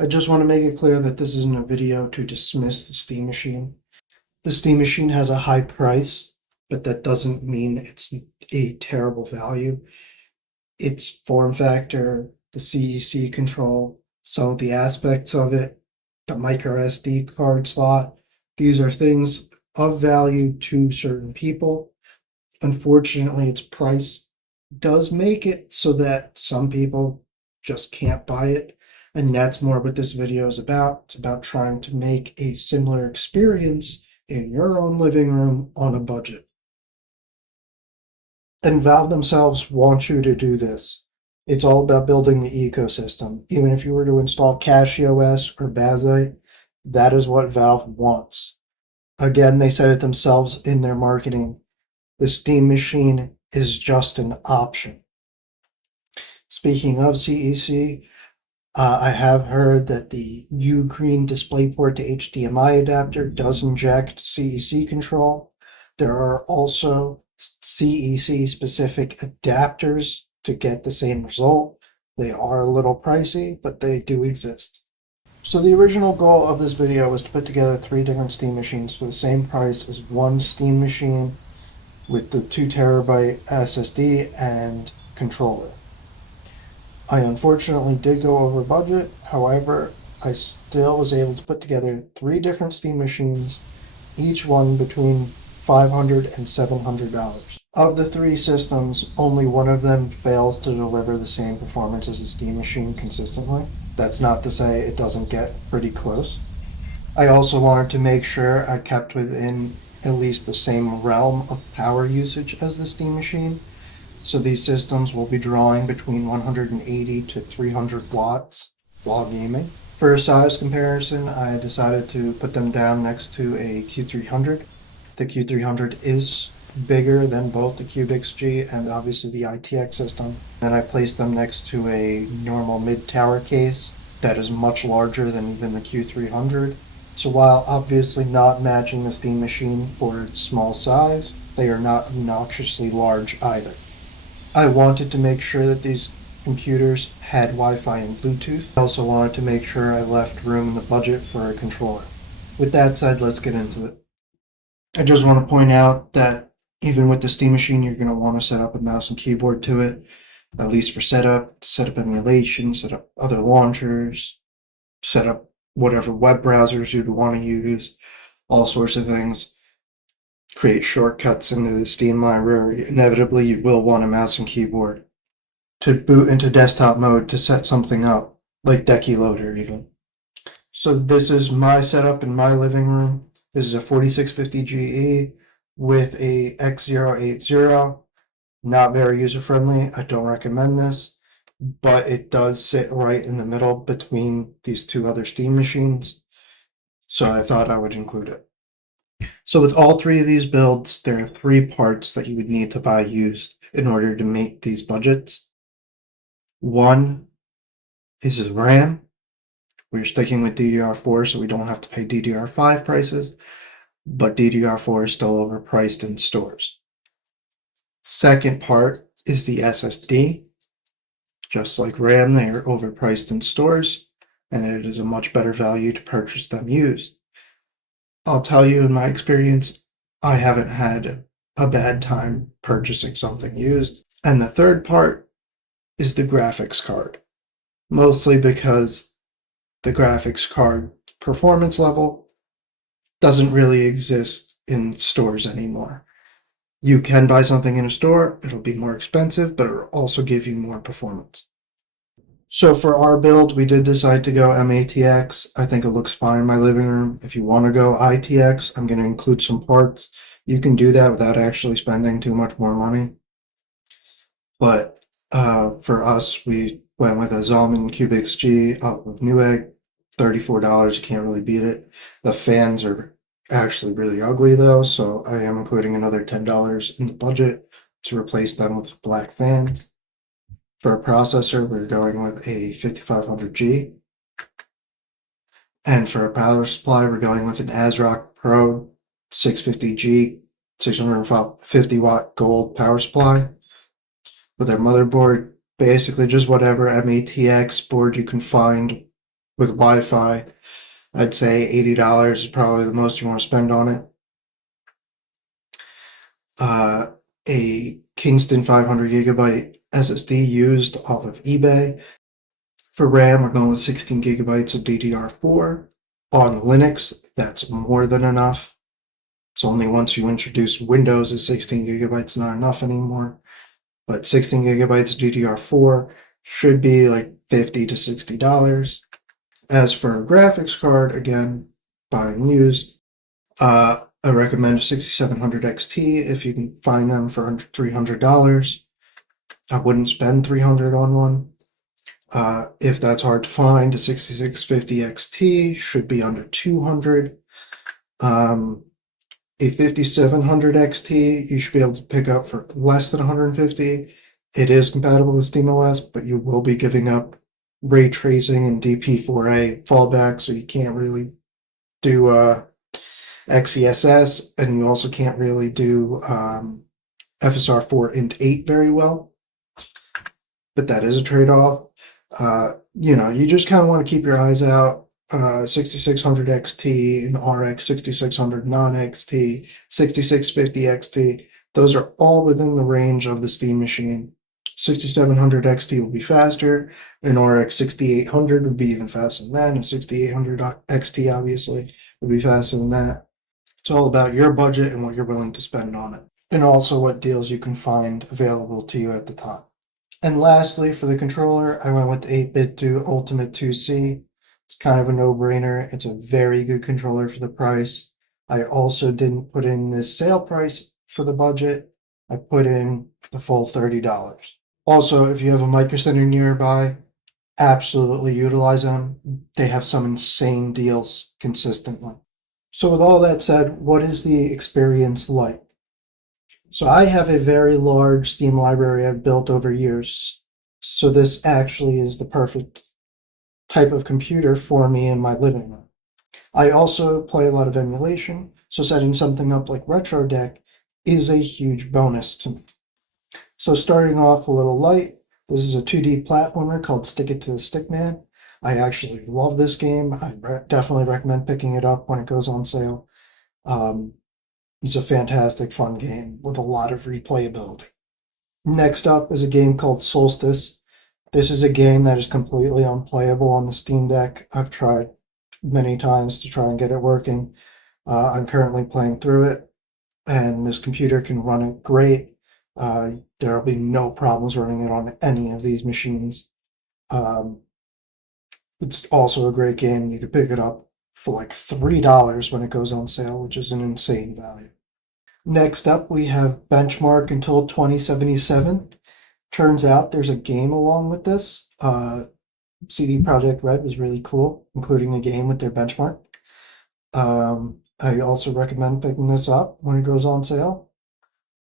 I just want to make it clear that this isn't a video to dismiss the Steam Machine. The Steam Machine has a high price, but that doesn't mean it's a terrible value. Its form factor, the CEC control, some of the aspects of it, the micro SD card slot, these are things of value to certain people. Unfortunately, its price does make it so that some people just can't buy it. And that's more what this video is about. It's about trying to make a similar experience in your own living room on a budget. And Valve themselves want you to do this. It's all about building the ecosystem. Even if you were to install CachyOS or Bazzite, that is what Valve wants. Again, they said it themselves in their marketing. The Steam Machine is just an option. Speaking of CEC, I have heard that the U-Green DisplayPort to HDMI adapter does inject CEC control. There are also CEC specific adapters to get the same result. They are a little pricey, but they do exist. So the original goal of this video was to put together 3 different Steam machines for the same price as one Steam machine with the 2 terabyte SSD and controller. I unfortunately did go over budget, however, I still was able to put together 3 different Steam machines, each one between $500 and $700. Of the 3 systems, only one of them fails to deliver the same performance as the Steam machine consistently. That's not to say it doesn't get pretty close. I also wanted to make sure I kept within at least the same realm of power usage as the Steam machine. So these systems will be drawing between 180 to 300 watts while gaming. For a size comparison, I decided to put them down next to a Q300. The Q300 is bigger than both the CubeXG and obviously the ITX system. Then I placed them next to a normal mid-tower case that is much larger than even the Q300. So while obviously not matching the Steam machine for its small size, they are not obnoxiously large either. I wanted to make sure that these computers had Wi-Fi and Bluetooth. I also wanted to make sure I left room in the budget for a controller. With that said, let's get into it. I just want to point out that even with the Steam machine, you're going to want to set up a mouse and keyboard to it, at least for setup, set up emulation, set up other launchers, set up whatever web browsers you'd want to use, all sorts of things. Create shortcuts into the Steam library. Inevitably, you will want a mouse and keyboard to boot into desktop mode to set something up, like Decky Loader even. So this is my setup in my living room. This is a 4650 GE with a X080. Not very user-friendly. I don't recommend this, but it does sit right in the middle between these 2 other Steam machines, so I thought I would include it. So with all 3 of these builds, there are 3 parts that you would need to buy used in order to meet these budgets. One is the RAM. We're sticking with DDR4, so we don't have to pay DDR5 prices, but DDR4 is still overpriced in stores. Second part is the SSD. Just like RAM, they are overpriced in stores, and it is a much better value to purchase them used. I'll tell you, in my experience, I haven't had a bad time purchasing something used. And the third part is the graphics card, mostly because the graphics card performance level doesn't really exist in stores anymore. You can buy something in a store, it'll be more expensive, but it'll also give you more performance. So for our build, we did decide to go M-ATX. I think it looks fine in my living room. If you want to go ITX, I'm going to include some parts. You can do that without actually spending too much more money. But for us, we went with a Zalman CubeXG out of Newegg, $34. You can't really beat it. The fans are actually really ugly though, so I am including another $10 in the budget to replace them with black fans. For a processor, we're going with a 5500G. And for a power supply, we're going with an ASRock Pro 650G 650 watt gold power supply. With our motherboard, basically just whatever M-ATX board you can find with Wi-Fi. I'd say $80 is probably the most you want to spend on it. A Kingston 500 gigabyte SSD used off of eBay. For RAM, we're going with 16 gigabytes of DDR4. On Linux, that's more than enough. It's only once you introduce Windows is 16 gigabytes not enough anymore. But 16 gigabytes DDR4 should be like $50 to $60. As for a graphics card, again, buying used, I recommend a 6700 XT if you can find them for under $300. I wouldn't spend $300 on one. If that's hard to find, a 6650 XT should be under $200. A 5700 XT you should be able to pick up for less than $150. It is compatible with SteamOS, but you will be giving up ray tracing and DP4A fallback, so you can't really do XeSS, and you also can't really do FSR4 int 8 very well. But that is a trade-off. You just kind of want to keep your eyes out. 6600 XT and RX 6600 non-XT, 6650 XT. Those are all within the range of the Steam machine. 6700 XT will be faster, and RX 6800 would be even faster than that, and 6800 XT obviously would be faster than that. It's all about your budget and what you're willing to spend on it, and also what deals you can find available to you at the time. And lastly, for the controller, I went with the 8BitDo Ultimate 2C. It's kind of a no-brainer. It's a very good controller for the price. I also didn't put in this sale price for the budget. I put in the full $30. Also, if you have a Micro Center nearby, absolutely utilize them. They have some insane deals consistently. So with all that said, what is the experience like? So I have a very large Steam library I've built over years. So this actually is the perfect type of computer for me in my living room. I also play a lot of emulation, so setting something up like RetroDeck is a huge bonus to me. So starting off a little light, this is a 2D platformer called Stick It to the Stickman. I actually love this game. I definitely recommend picking it up when it goes on sale. It's a fantastic, fun game with a lot of replayability. Next up is a game called Solstice. This is a game that is completely unplayable on the Steam Deck. I've tried many times to try and get it working. I'm currently playing through it, and this computer can run it great. There will be no problems running it on any of these machines. It's also a great game. You could pick it up for like $3 when it goes on sale, which is an insane value. Next up, we have Benchmark until 2077. Turns out there's a game along with this. CD Projekt Red was really cool, including a game with their Benchmark. I also recommend picking this up when it goes on sale.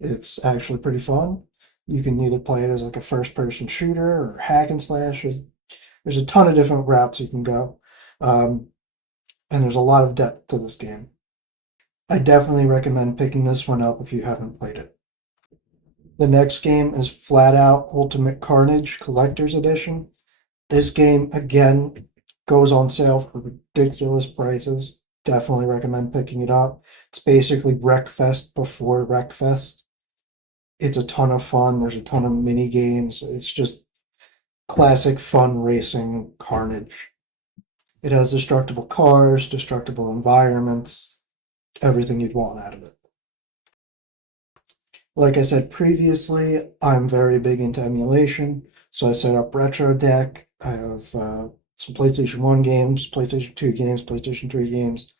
It's actually pretty fun. You can either play it as like a first-person shooter or hack and slash. There's a ton of different routes you can go. And there's a lot of depth to this game. I definitely recommend picking this one up if you haven't played it. The next game is Flat Out Ultimate Carnage Collector's Edition. This game, again, goes on sale for ridiculous prices. Definitely recommend picking it up. It's basically Wreckfest before Wreckfest. It's a ton of fun. There's a ton of mini games. It's just classic fun racing carnage. It has destructible cars, destructible environments, everything you'd want out of it. Like I said previously, I'm very big into emulation, so I set up RetroDeck. I have some PlayStation 1 games, PlayStation 2 games, PlayStation 3 games.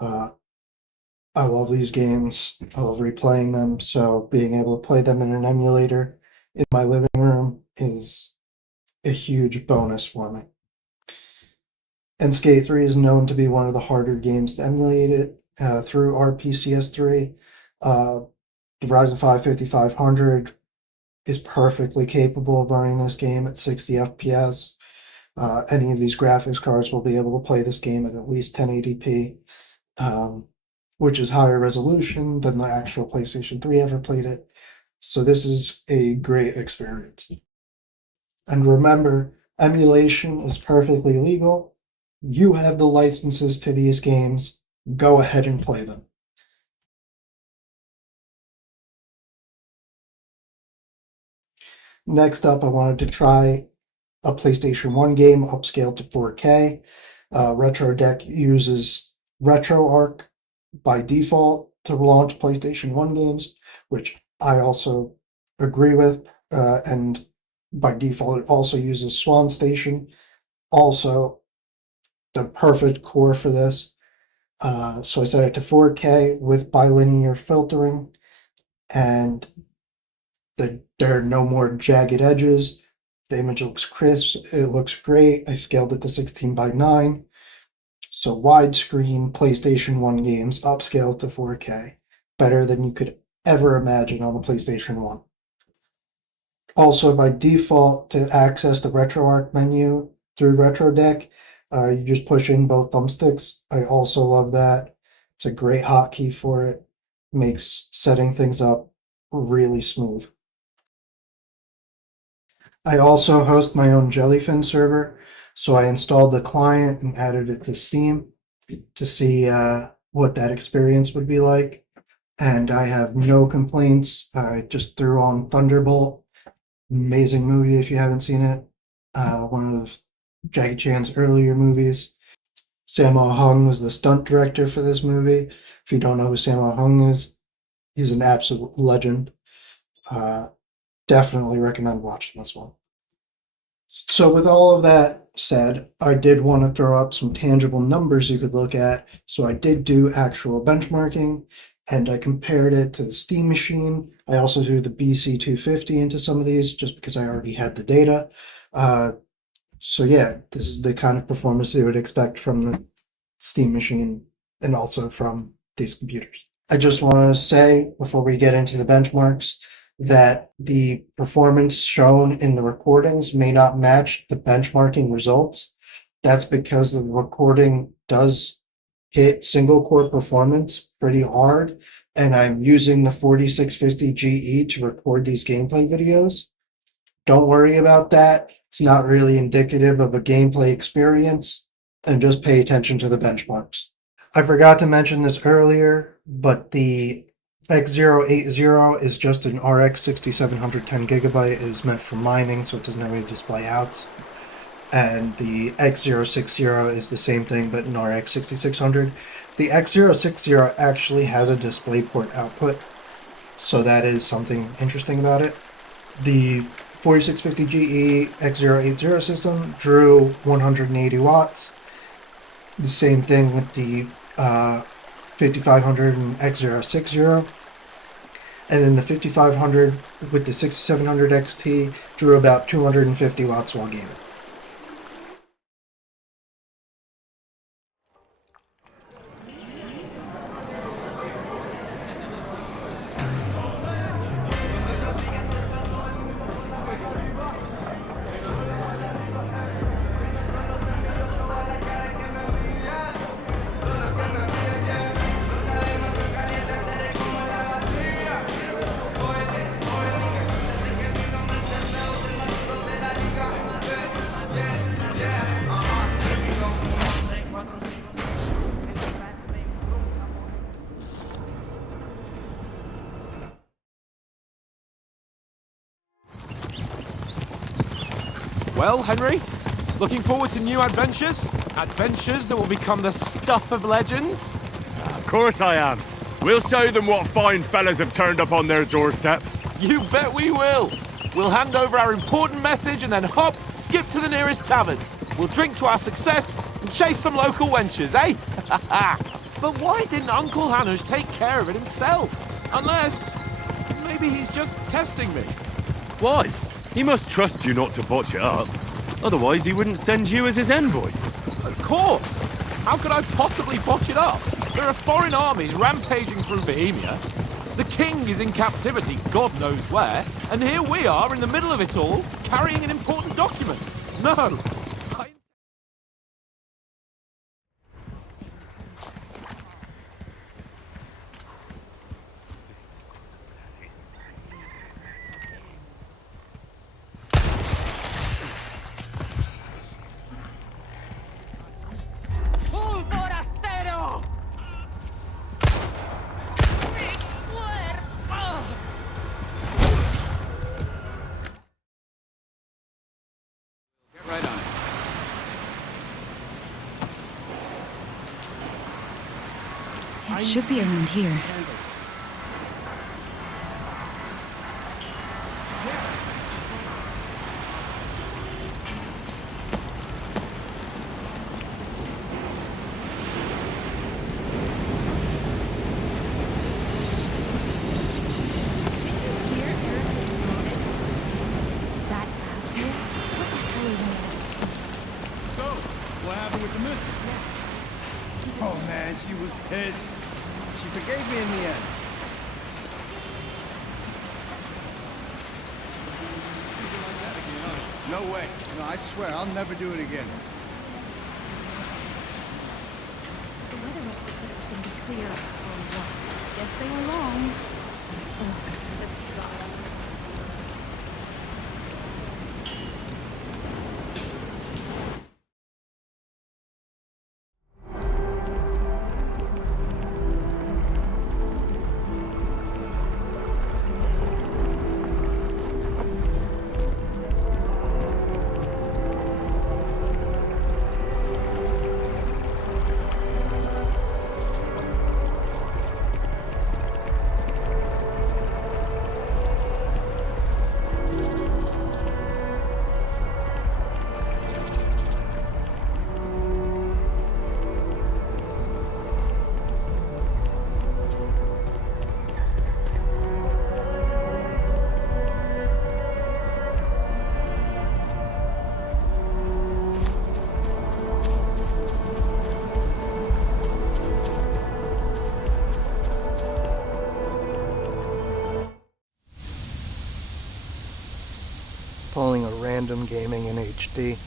I love these games. I love replaying them, so being able to play them in an emulator in my living room is a huge bonus for me. And Skate 3 is known to be one of the harder games to emulate it through RPCS3. The Ryzen 5 5500 is perfectly capable of running this game at 60 FPS. Any of these graphics cards will be able to play this game at least 1080p, which is higher resolution than the actual PlayStation 3 ever played it. So this is a great experience. And remember, emulation is perfectly legal. You have the licenses to these games. Go ahead and play them. Next up, I wanted to try a PlayStation 1 game upscaled to 4K. RetroDeck uses RetroArch by default to launch PlayStation 1 games, which I also agree with. And by default, it also uses Swan Station, also the perfect core for this. So I set it to 4K with bilinear filtering, and there are no more jagged edges. The image looks crisp. It looks great. I scaled it to 16:9. So widescreen PlayStation 1 games upscaled to 4K. Better than you could ever imagine on the PlayStation 1. Also, by default, to access the RetroArch menu through RetroDeck, you just push in both thumbsticks. I also love that. It's a great hotkey for it. Makes setting things up really smooth. I also host my own Jellyfin server, so I installed the client and added it to Steam to see what that experience would be like. And I have no complaints. I just threw on Thunderbolt. Amazing movie if you haven't seen it. One of Jackie Chan's earlier movies. Sammo Hung was the stunt director for this movie. If you don't know who Sammo Hung is, he's an absolute legend. Definitely recommend watching this one. So with all of that said, I did want to throw up some tangible numbers you could look at. So I did do actual benchmarking, and I compared it to the Steam machine. I also threw the BC250 into some of these just because I already had the data. So yeah, this is the kind of performance you would expect from the Steam machine and also from these computers. I just want to say before we get into the benchmarks that the performance shown in the recordings may not match the benchmarking results. That's because the recording does hit single core performance pretty hard, and I'm using the 4650 GE to record these gameplay videos. Don't worry about that. It's not really indicative of a gameplay experience, and just pay attention to the benchmarks. I forgot to mention this earlier, but the X080 is just an RX 6700 10GB. It is meant for mining, so it doesn't have any display outs. And the X060 is the same thing, but an RX 6600. The X060 actually has a DisplayPort output, so that is something interesting about it. The 4650 GE X080 system drew 180 watts. The same thing with the 5500 and X060. And then the 5500 with the 6700 XT drew about 250 watts while gaming. Well, Henry, looking forward to new adventures? Adventures that will become the stuff of legends? Of course I am. We'll show them what fine fellas have turned up on their doorstep. You bet we will. We'll hand over our important message and then hop, skip to the nearest tavern. We'll drink to our success and chase some local wenches, eh? But why didn't Uncle Hanush take care of it himself? Unless, maybe he's just testing me. Why? He must trust you not to botch it up. Otherwise, he wouldn't send you as his envoy. Of course. How could I possibly botch it up? There are foreign armies rampaging through Bohemia. The king is in captivity, God knows where. And here we are in the middle of it all, carrying an important document. No. It should be around here. That asshole? What the hell are they? So, what happened with the missus? Oh man, she was pissed. She forgave me in the end. No way. No, I swear, I'll never do it again. The weather report said it was going to be clear for once. Guess they were wrong. Ugh, this sucks. Pulling a random gaming in HD.